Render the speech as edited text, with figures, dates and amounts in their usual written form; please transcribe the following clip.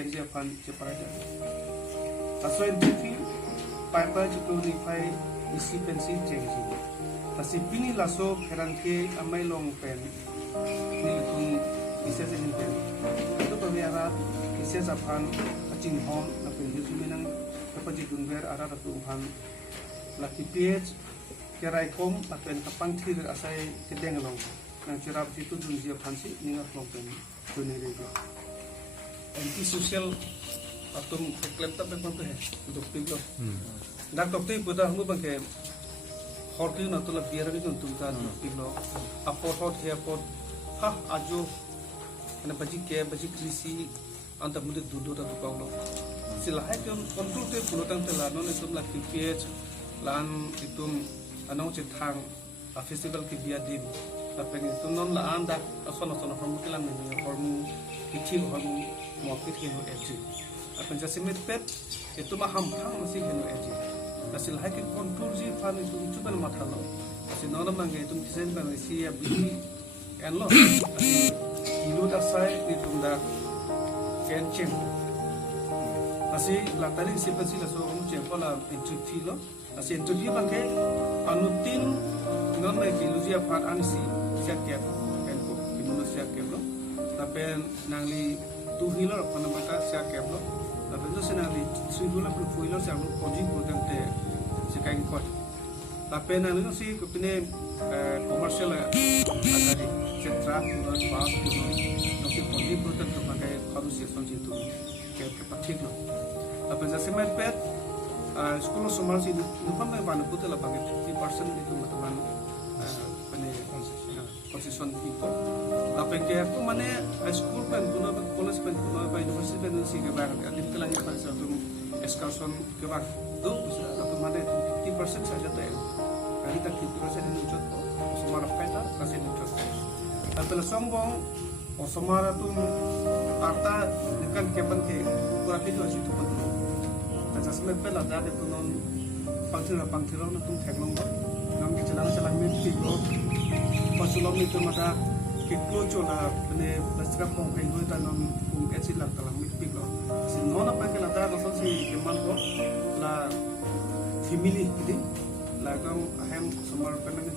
kenja fan ceparaja taso entity pipa jitu ni pai isi pensi jengji tasi pini laso keranke amai long pen ni tung isi jenis pen itu pemiara isi japan acing hom na pen jitu minang apa jitu ber arah tuhan laki pH kerai kom apen kapang thir asai kedengalong nang cirap situ dunjia fansi ningat long pen dunere anti social atum klep ta pek pek untuk piglo dak dokte buta hmu bangke horti na tula biar ke tuntum ta piglo apot hot he apot ha ajo ana baji krisi anta mude dudu ta pawlo silahai ke kontrol te pulotang te lanon itum la pH lan itum anong cithang a festival ke dia din tapi itu non la anda asal hormu kilan ni hormu kecil hormu mokit henu eji akan jasimit pet itu maham masih henu eji hasil hakin kontrol ji fan itu coba mata lo hasil nona mangga itu desain ban si ya beli en lo ilu dasai itu dah kencing hasil latari si pasi la so om cepola entry lo hasil entry bangke anutin non mai ilu ji fan ansi siakep enko imuno siakep lo tapi nangli two wheeler apa namanya siakep lo tapi itu senangli three wheeler plus four wheeler siang project program te sikain kot tapi nangli itu sih kepine komersial agari sentra pulau pas pulau nanti project program tu pakai harus sesuatu itu kayak kepatik lo tapi jasa main pet sekolah semua sih lupa main mana putih lah pakai 50% itu teman concession people tapi kayak aku mana school pen punya college pen punya university pen sih ke barat adit kelanya pada satu excursion ke barat tuh bisa satu mana itu 50% saja tuh ya kali tak 50% itu cukup semua peta kasih itu tapi sombong semua tuh arta kan kepan ke kurang itu aja itu betul macam semua pela dah itu non pangtiran itu teknologi nam ke jalan mimpi lo pasulong itu maka kitlo cola ne pasca pong kain ho tanam pung esi lang talang mimpi lo sin nona pa kala da nason si keman ko la family ini la kam ahem samar kanang